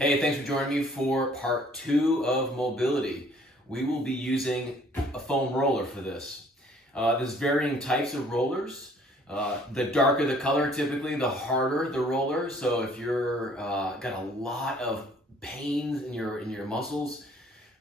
Hey, thanks for joining me for part 2 of mobility. We will be using a foam roller for this. There's varying types of rollers. The darker the color, typically, the harder the roller. So if you're got a lot of pain in your muscles,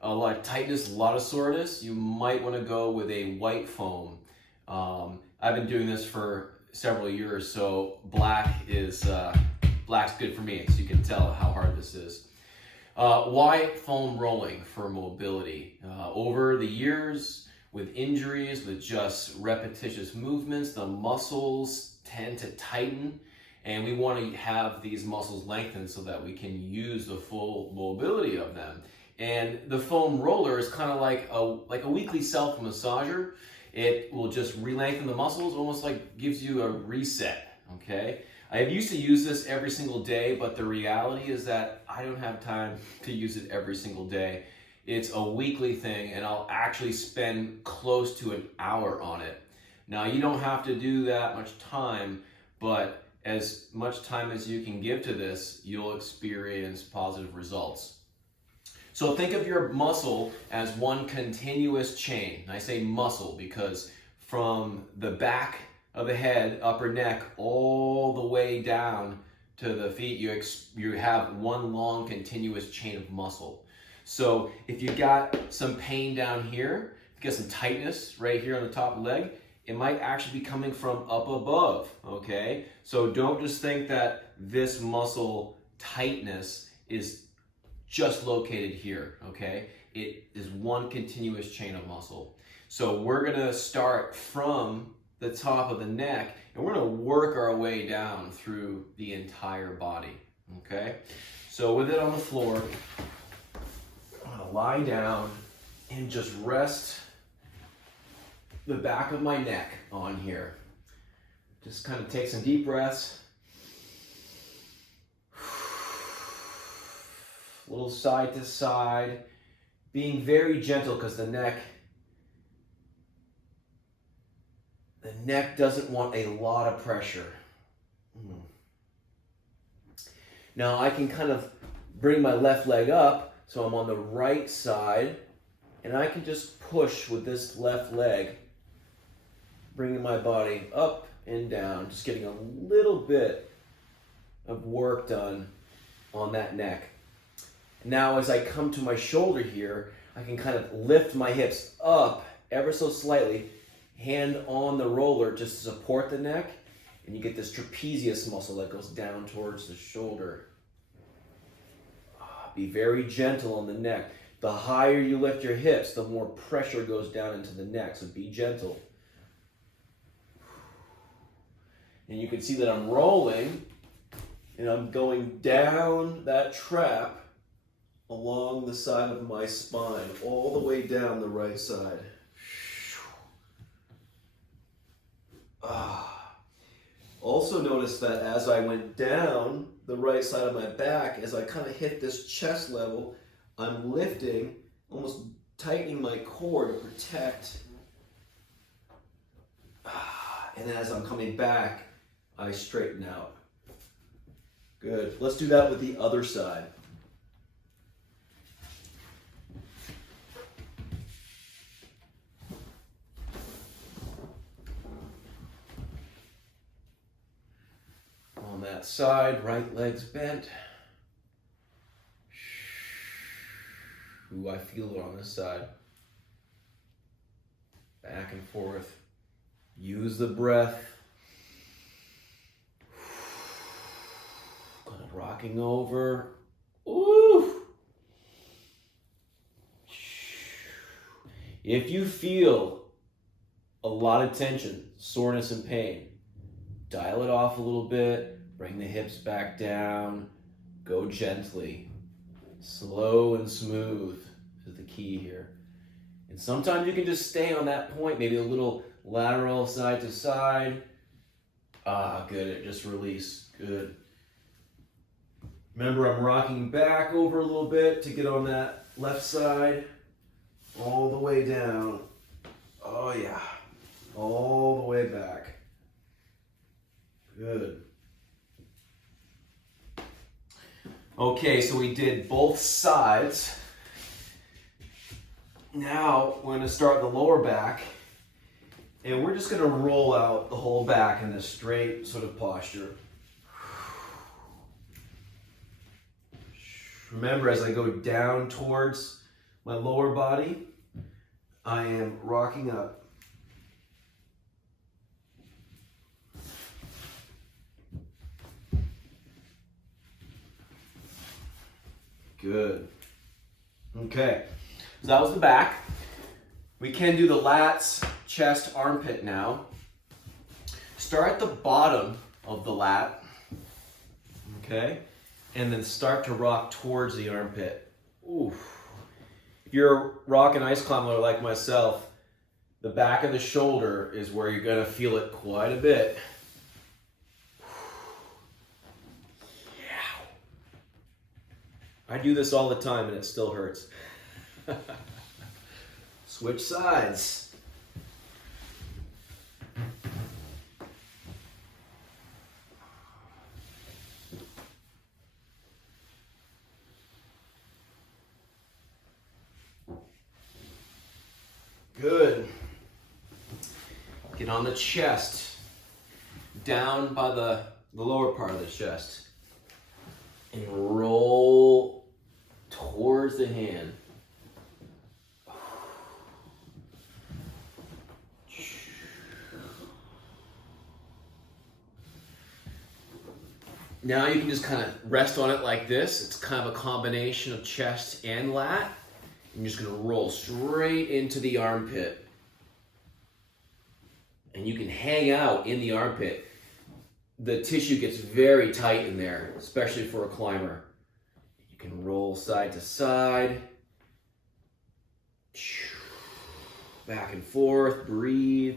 a lot of tightness, a lot of soreness, you might want to go with a white foam. I've been doing this for several years, so black's good for me, so you can tell how hard this is. Why foam rolling for mobility? Over the years, with injuries, with just repetitious movements, the muscles tend to tighten, and we want to have these muscles lengthened so that we can use the full mobility of them. And the foam roller is kind of like a weekly self-massager. It will just re-lengthen the muscles, almost like gives you a reset, okay? I used to use this every single day, but the reality is that I don't have time to use it every single day. It's a weekly thing, and I'll actually spend close to an hour on it. Now, you don't have to do that much time, but as much time as you can give to this, you'll experience positive results. So think of your muscle as one continuous chain. I say muscle because from the back of the head, upper neck, all the way down to the feet, you have one long continuous chain of muscle. So if you got some pain down here, if you got some tightness right here on the top leg, it might actually be coming from up above, okay? So don't just think that this muscle tightness is just located here, okay? It is one continuous chain of muscle. So we're gonna start from the top of the neck, and we're gonna work our way down through the entire body, okay? So with it on the floor, I'm gonna lie down and just rest the back of my neck on here. Just kind of take some deep breaths. A little side to side, being very gentle because the neck doesn't want a lot of pressure. Now I can kind of bring my left leg up so I'm on the right side, and I can just push with this left leg, bringing my body up and down, just getting a little bit of work done on that neck. Now as I come to my shoulder here, I can kind of lift my hips up ever so slightly, hand on the roller just to support the neck, and you get this trapezius muscle that goes down towards the shoulder. Be very gentle on the neck. The higher you lift your hips, the more pressure goes down into the neck, so be gentle. And you can see that I'm rolling, and I'm going down that trap along the side of my spine, all the way down the right side. Also notice that as I went down the right side of my back, as I kind of hit this chest level, I'm lifting, almost tightening my core to protect. And as I'm coming back, I straighten out. Good. Let's do that with the other side. On that side, right leg's bent. Ooh, I feel it on this side. Back and forth. Use the breath. Kind of rocking over. Ooh. If you feel a lot of tension, soreness, and pain, dial it off a little bit. Bring the hips back down. Go gently. Slow and smooth is the key here. And sometimes you can just stay on that point, maybe a little lateral side to side. Good, just release, good. Remember, I'm rocking back over a little bit to get on that left side, all the way down. Oh yeah, all the way back. Good. Okay, so we did both sides. Now we're going to start the lower back, and we're just going to roll out the whole back in this straight sort of posture. Remember, as I go down towards my lower body, I am rocking up. Good. Okay, so that was the back. We can do the lats, chest, armpit now. Start at the bottom of the lat, okay? And then start to rock towards the armpit. Ooh. If you're a rock and ice climber like myself, the back of the shoulder is where you're gonna feel it quite a bit. Yeah. I do this all the time and it still hurts. Switch sides. Good. Get on the chest, down by the lower part of the chest, and roll towards the hand. Now you can just kind of rest on it like this. It's kind of a combination of chest and lat. I'm just going to roll straight into the armpit. And you can hang out in the armpit. The tissue gets very tight in there, especially for a climber. You can roll side to side. Back and forth, breathe.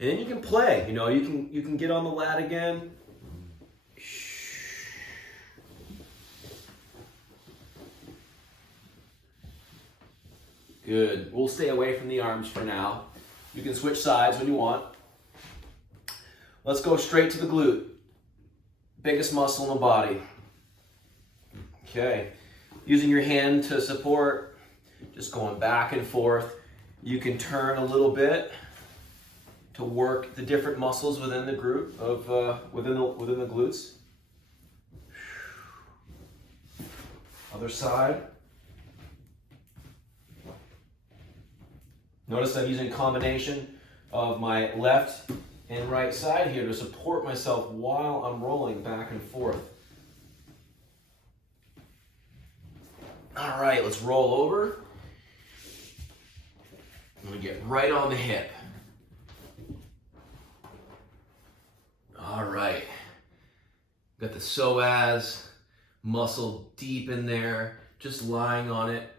And then you can play. You can get on the lat again. Good. We'll stay away from the arms for now. You can switch sides when you want. Let's go straight to the glute. Biggest muscle in the body. Okay. Using your hand to support, just going back and forth. You can turn a little bit to work the different muscles within the group of within the glutes. Other side. Notice I'm using a combination of my left and right side here to support myself while I'm rolling back and forth. All right, let's roll over. I'm gonna get right on the hip. All right, got the psoas muscle deep in there, just lying on it,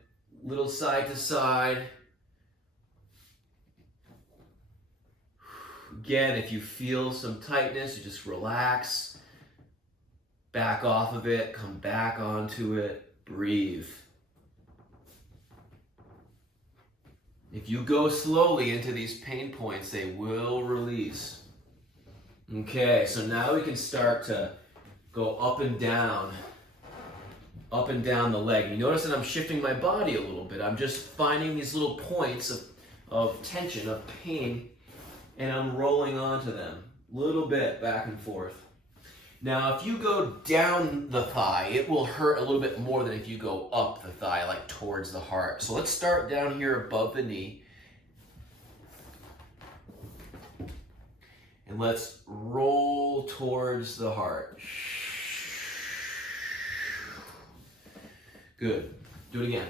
little side to side. Again, if you feel some tightness, you just relax, back off of it, come back onto it, breathe. If you go slowly into these pain points, they will release. Okay, so now we can start to go up and down the leg. You notice that I'm shifting my body a little bit. I'm just finding these little points of tension, of pain, and I'm rolling onto them, little bit back and forth. Now, if you go down the thigh, it will hurt a little bit more than if you go up the thigh, like towards the heart. So let's start down here above the knee. And let's roll towards the heart. Good. Do it again.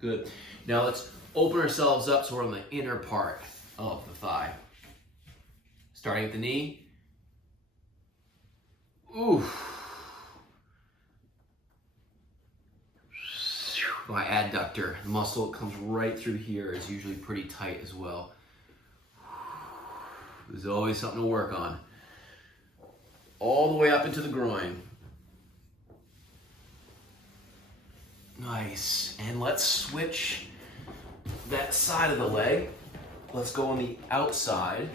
Good. Now let's open ourselves up so we're on the inner part of the thigh. Starting at the knee. Ooh. My adductor muscle comes right through here is usually pretty tight as well. There's always something to work on. All the way up into the groin. Nice. And let's switch that side of the leg. Let's go on the outside.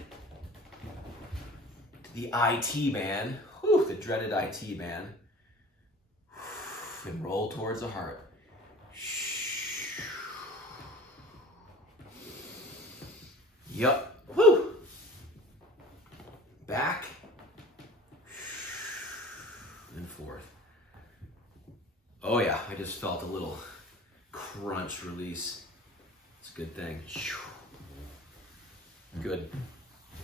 The IT band. Whew. whew, the dreaded IT band. And roll towards the heart. Yup. Whew. Back. And forth. Oh yeah, I just felt a little crunch release. It's a good thing. Good.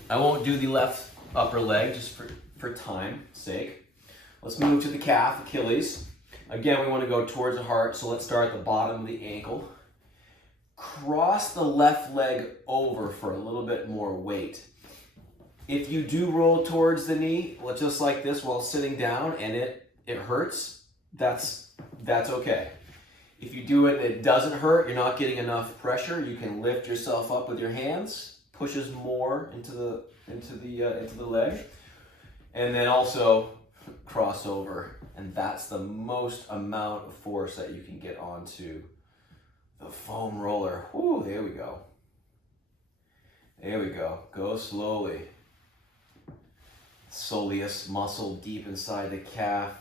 I won't do the left upper leg just for time's sake. Let's move to the calf, Achilles. Again, we want to go towards the heart, so let's start at the bottom of the ankle. Cross the left leg over for a little bit more weight. If you do roll towards the knee, just like this while sitting down and it hurts, that's okay. If you do it and it doesn't hurt, you're not getting enough pressure, you can lift yourself up with your hands, pushes more into the leg, and then also cross over, and that's the most amount of force that you can get onto the foam roller. Whoo, there we go. There we go. Go slowly. Soleus muscle deep inside the calf.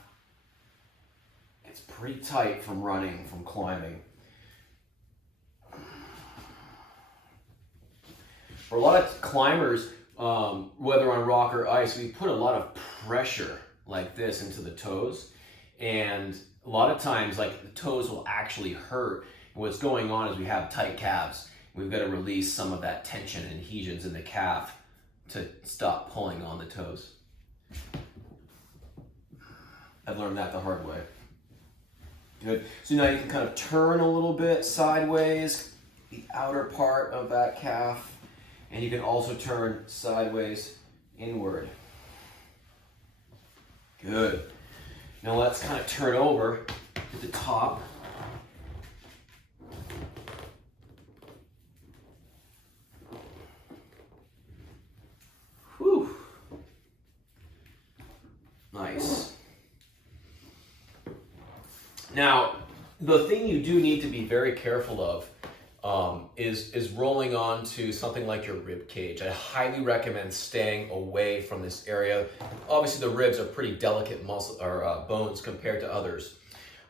It's pretty tight from running, from climbing. For a lot of climbers, whether on rock or ice, we put a lot of pressure like this into the toes, and a lot of times like the toes will actually hurt. What's going on is we have tight calves. We've got to release some of that tension and adhesions in the calf to stop pulling on the toes. I've learned that the hard way. Good. So now you can kind of turn a little bit sideways, the outer part of that calf, and you can also turn sideways inward. Good. Now let's kind of turn over to the top. Whew. Nice. Now, the thing you do need to be very careful of is rolling onto something like your rib cage. I highly recommend staying away from this area. Obviously, the ribs are pretty delicate muscle or bones compared to others.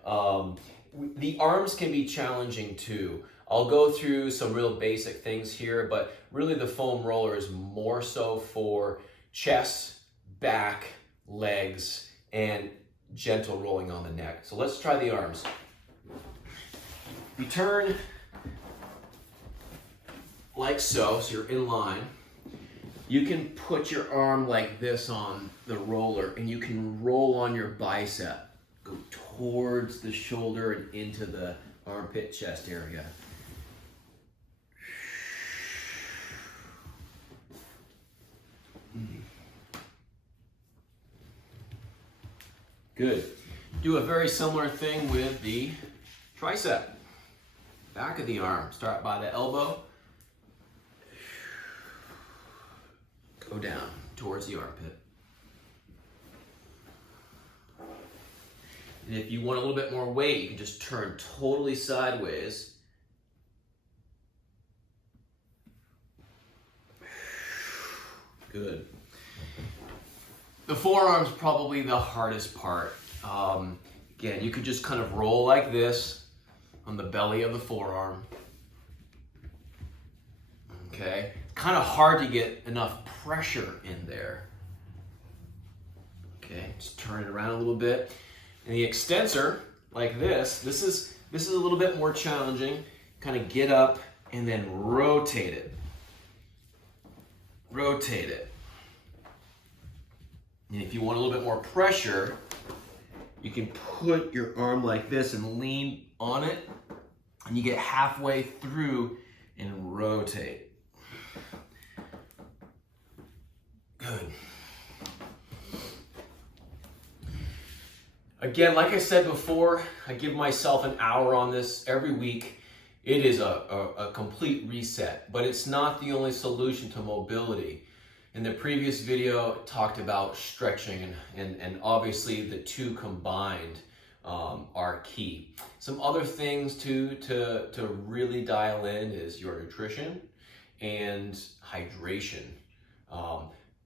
The arms can be challenging too. I'll go through some real basic things here, but really the foam roller is more so for chest, back, legs, and gentle rolling on the neck. So let's try the arms. You turn like so you're in line. You can put your arm like this on the roller, and you can roll on your bicep. Go towards the shoulder and into the armpit chest area. Good. Do a very similar thing with the tricep. Back of the arm. Start by the elbow. Go down towards the armpit. And if you want a little bit more weight, you can just turn totally sideways. Good. The forearm's probably the hardest part. Again, you could just kind of roll like this on the belly of the forearm. Okay, it's kind of hard to get enough pressure in there. Okay, just turn it around a little bit. And the extensor, like this is a little bit more challenging. Kind of get up and then rotate it. Rotate it. And if you want a little bit more pressure, you can put your arm like this and lean on it, and you get halfway through and rotate. Good. Again, like I said before, I give myself an hour on this every week. It is a complete reset, but it's not the only solution to mobility. In the previous video, I talked about stretching, and obviously the two combined are key. Some other things to really dial in is your nutrition and hydration.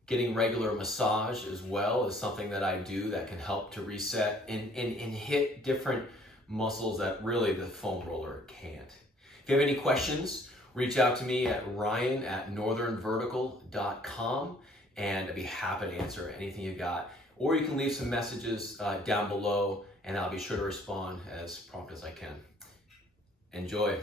Getting regular massage as well is something that I do that can help to reset and hit different muscles that really the foam roller can't. If you have any questions, reach out to me at ryan@northernvertical.com and I'd be happy to answer anything you got. Or you can leave some messages down below and I'll be sure to respond as prompt as I can. Enjoy.